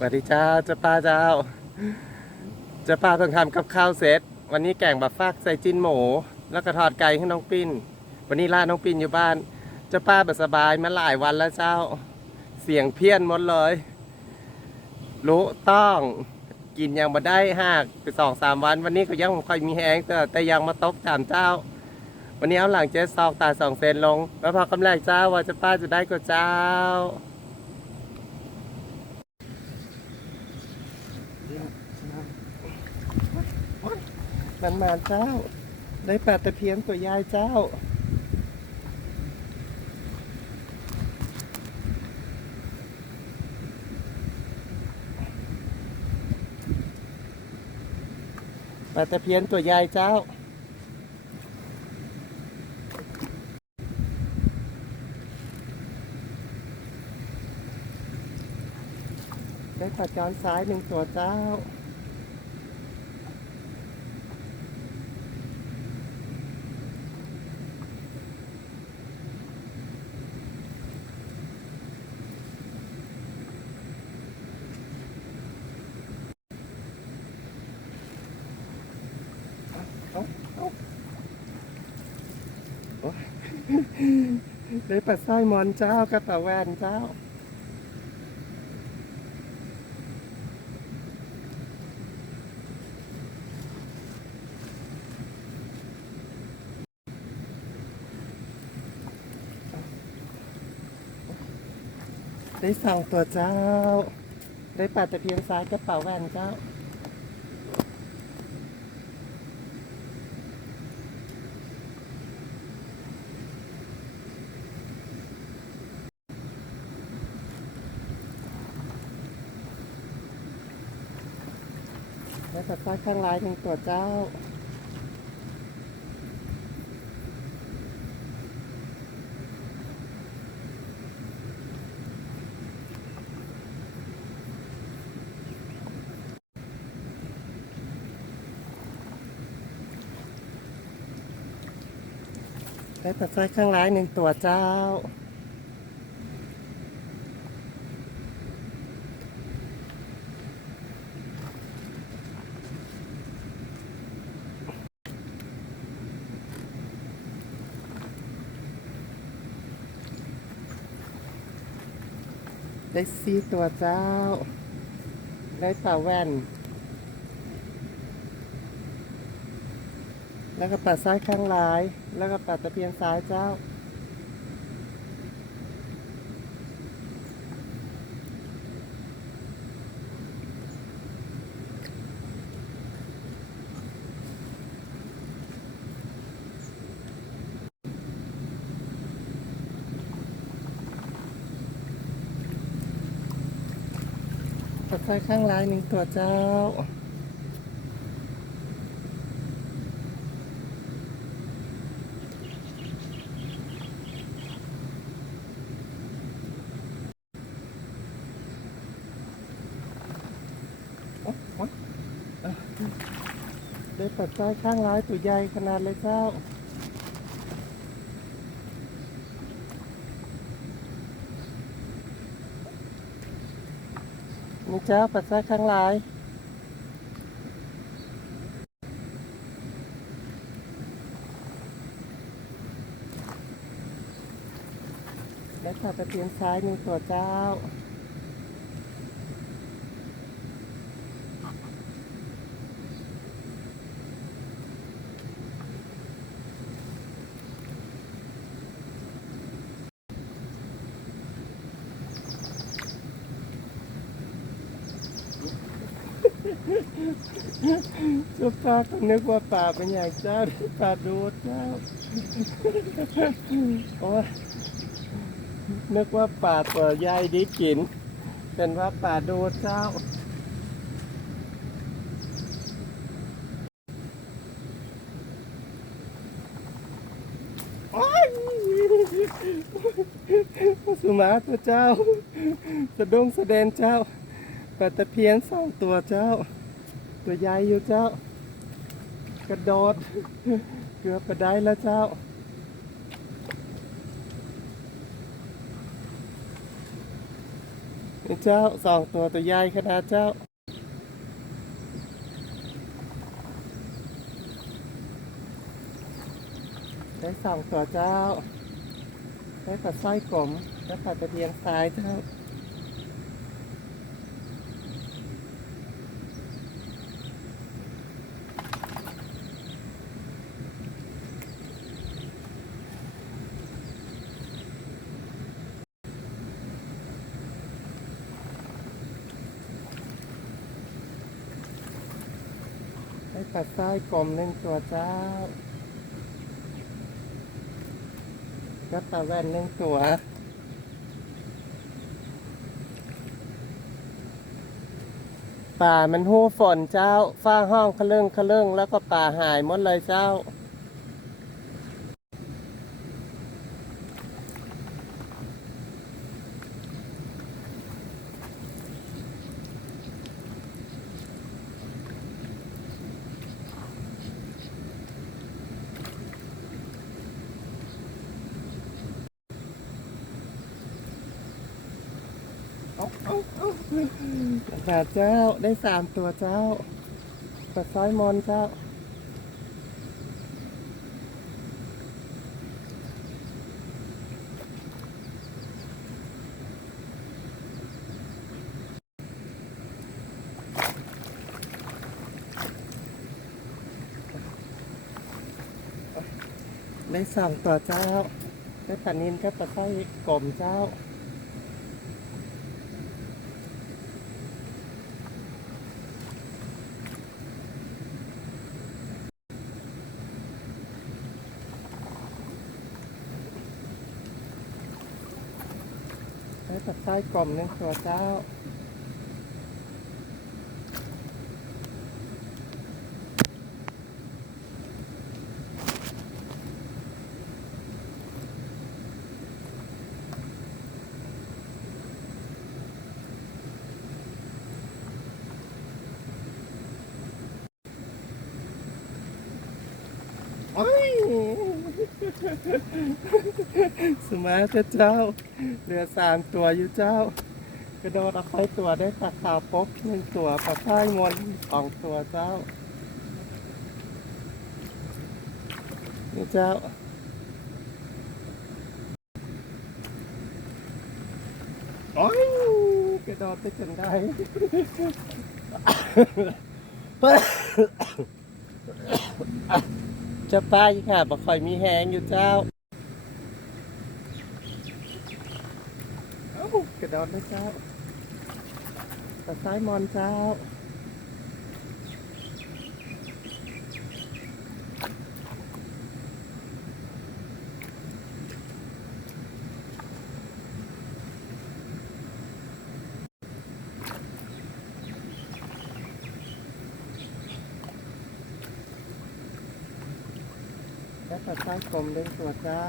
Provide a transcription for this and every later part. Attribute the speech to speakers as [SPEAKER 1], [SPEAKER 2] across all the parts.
[SPEAKER 1] สวัสดีเจ้าเจ้าป้าเจ้าเจ้าป้าเพิ่งทำกับข้าวเสร็จ วันนี้แกงบักฟากใส่จิ้นหมู แล้วก็ทอดไก่ให้น้องปิ้น วันนี้ล่าน้องปิ้นอยู่บ้าน เจ้าป้าแบบสบายมาหลายวันแล้วเจ้า เสียงเพี้ยนหมดเลย รู้ต้องกินยังมาได้ห้ากไปสองสามวัน วันนี้ก็ยังค่อยมีแห้งแต่แต่ยังมาตกตามเจ้า วันนี้เอาหลังเจ๊ซอกตาสองเซนลง แล้วพอกำแรกเจ้าว่าเจ้าป้าจะได้ก็เจ้า มันมาเจ้า ได้ปลาตะเพียนตัวยายเจ้า ปลาตะเพียนตัวยายเจ้าได้ปลาจอนซ้ายหนึ่งตัวเจ้าเอา ได้ปลาสร้อยมอนเจ้ากับปลาแวนเจ้า ได้สองตัวเจ้า ได้ปลาตะเพียนซ้ายกับปลาแวนเจ้า แล้วก็ซ้ายข้างลายหนึ่งตัวเจ้า ได้ปัดซ้ายข้างร้ายหนึ่งตัวเจ้า ได้ซีตัวเจ้า ได้ปลาแว่น แล้วก็ปลาซ้ายข้างลาย แล้วก็ปลาตะเพียนซ้ายเจ้า ปลาซ้ายข้างร้ายหนึ่งตัวเจ้าโอ๊ยโอ๊ยเอ้าได้ปัดซ้ายข้างร้ายตัวใหญ่ขนาดเลยเจ้า มีเจ้าปัสสาวะข้างหลายได้ปัดตะเพียนซ้ายหนึ่งตัวเจ้า เจ้าป้าก็นึกว่าป่าเป็นอย่างเจ้าป่าดูดเจ้าโอ้ยนึกว่าป่าตัวใหญ่ดีกิน เป็นว่าป่าดูดเจ้าโอ้ยสุมาตัวเจ้า สะดงสะเดนเจ้าปลาตะเพียนสองตัวเจ้า ตัวใหญ่อยู่เจ้า กระโดด เกือบไปได้แล้วเจ้า นี่เจ้าสองตัวตัวใหญ่ขนาดเจ้าได้สองตัวเจ้าได้ปลาสร้อยกลมได้ปลาตะเพียนซ้ายเจ้า ปลาซ้ายกลมหนึ่งตัวเจ้าก็ปลาแว่นหนึ่งตัวป่ามันหู้ฝนเจ้าฟ้าห้องคะเลื่งคะเลื่งแล้วก็ป่าหายหมดเลยเจ้า เอาเอาเจ้าได้สามตัวเจ้าปลาซ้อยมอนเจ้า ได้สองตัวเจ้า ได้ปลานินกับปลาสร้อยกลมเจ้า ได้ปลาสร้อยกลมหนึ่งตัวเจ้าโอ้ย สมาร์ทเจ้าเหลือสามตัวอยู่เจ้า กระโดดเอาไปตัวได้ปลาขาวปกหนึ่งตัวปลาท้มนสองตัวเจ้านี่เจ้าโอ้ยกระโดดไปจนได้ จะไปค่ะบ่ค่อยมีแหงอยู่เจ้าเอ้ากระโดดเลยเจ้าตะซ้ายมอนเจ้า และ ตะซ้ายกลมเล่นตัวเจ้า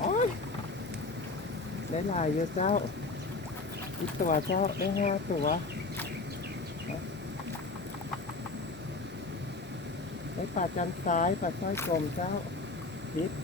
[SPEAKER 1] โอ้ยได้หลายเยอะเจ้าอีกตัวเจ้าได้ห้าตัวได้ปลาจันทรายปลาสร้อยกลมเจ้า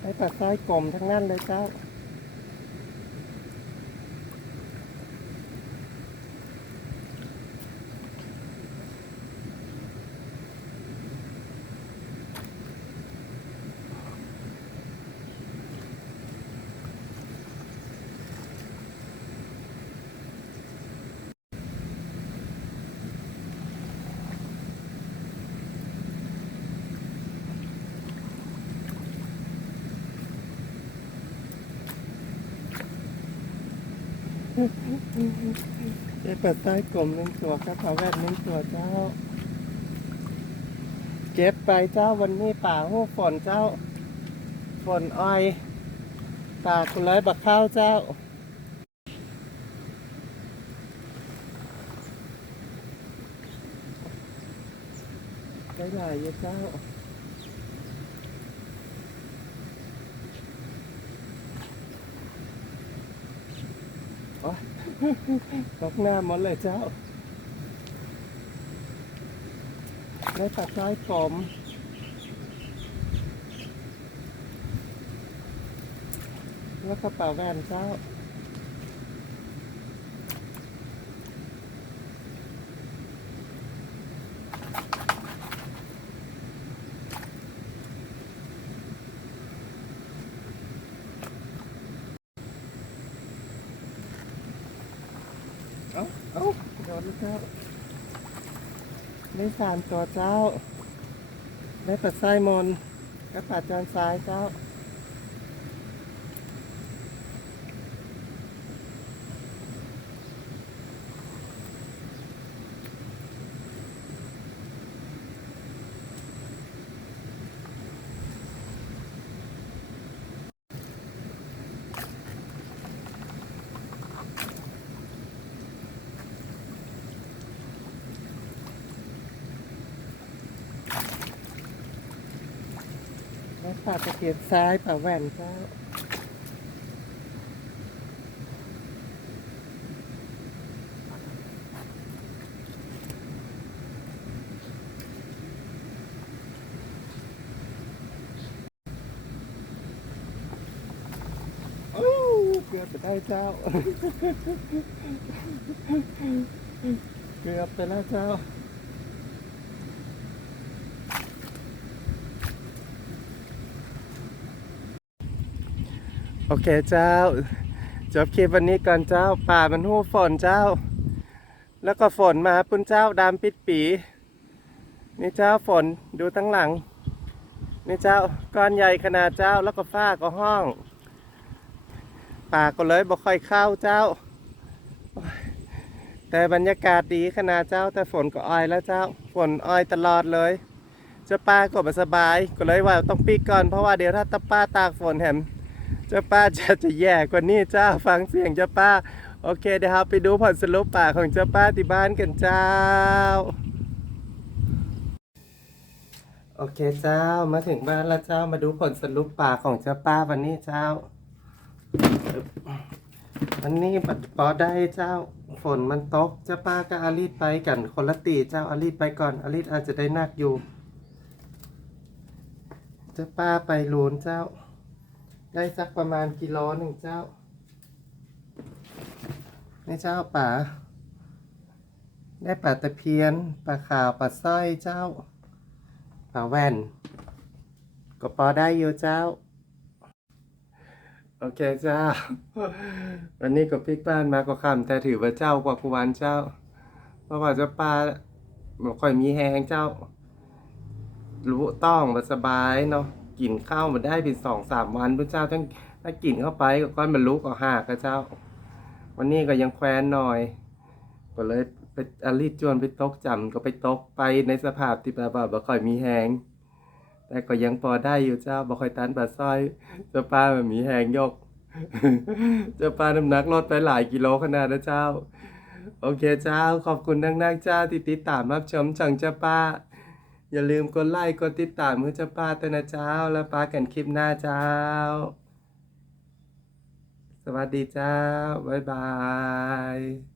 [SPEAKER 1] ไช้ปากซ้ายกลมทั้งนั้นเลยเจ้า ไเจ๊เปิดใต้กลมหนึ่งตัวครับขาแวดหนึ่งตัวเจ้า เก็บไปเจ้าวันนี้ป่าหูฝนเจ้า ฝนอ้อยป่ากุเลยบักข้าวเจ้าได้หลายเจ้า โอ๊ย ตกหน้ามันเลยเจ้าได้ตัดท้ายผมแล้วกระเป๋าแวนเจ้า เอ้า เอ้าโดนแล้วเจ้า ได้สามตัวเจ้า ได้ปัดไส้มนกระปัดจานซ้ายเจ้า ได้ปัดตะเกียบซ้ายป่าแหวนเจ้าโอ้เกือบไปได้เจ้า เกือบไปแล้วเจ้า โอเคเจ้า จบคลิปวันนี้ก่อนเจ้า ป่ามันหูฝนเจ้า แล้วก็ฝนมาปุ้นเจ้าดำปิดปี นี่เจ้าฝนดูตั้งหลัง นี่เจ้าก้อนใหญ่ขนาดเจ้าแล้วก็ฟ้าก็ห้อง ป่าก็เลยบ่ค่อยเข้าเจ้า แต่บรรยากาศดีขนาดเจ้า แต่ฝนก็อ้อยแล้วเจ้า ฝนอ้อยตลอดเลยจ้าป้าก็ไม่สบาย ก็เลยว่าต้องปีกก่อนเพราะว่าเดี๋ยวถ้าตาป้าตากฝนแหม เจ้าป้าจะจะแย่กว่านี้เจ้าฟังเสียงเจ้าป้า โอเคเดี๋ยวเราไปดูผลสรุปป่าของเจ้าป้าที่บ้านกันเจ้า โอเคเจ้ามาถึงบ้านแล้วเจ้ามาดูผลสรุปป่าของเจ้าป้าวันนี้เจ้า วันนี้บัดปอได้เจ้าฝนมันตกเจ้าป้าก็อาลีดไปกันคนละตีเจ้าอาลีดไปก่อนอาลีดอาจจะได้นักอยู่ เจ้าป้าไปลูนเจ้า ได้สักประมาณกิโลหนึ่งเจ้าในเจ้าป่า ได้ปลาตะเพียนปลาขาวปลาสร้อยเจ้าปลาแว่น ก็พอได้อยู่เจ้า โอเคเจ้า วันนี้ก็พลิกบ้านมาก็คำแต่ถือว่าเจ้ากว่ากุวันเจ้า เพราะว่าเจ้าป้าบ่ค่อยมีแหงเจ้า รู้ต้องมาสบายเนาะ กินข้าวมาได้เป็นสองสามวันพระเจ้าทั้งถ้ากินเข้าไปก็ก้อนบรรลุก็หักกระเจ้า วันนี้ก็ยังแควนหน่อย ก็เลยไปอารีดจวนไปตกจำก็ไปตกไปในสภาพที่แบบว่าบ่ค่อยมีแหงแต่ก็ยังพอได้อยู่เจ้าบ่ค่อยตันปลาสร้อยเจ้าป้ามันมีแหงยกเจ้าป้าน้ำหนักลดไปหลายกิโลขนาดนะเจ้า โอเคเจ้าขอบคุณนักๆเจ้าที่ติดตามรับชมช่องเจ้าป้า อย่าลืมกดไลค์กดติดตามเพื่อจะป้าตัวนะเจ้า แล้วป้ากันคลิปหน้าเจ้า สวัสดีเจ้า บ๊ายบาย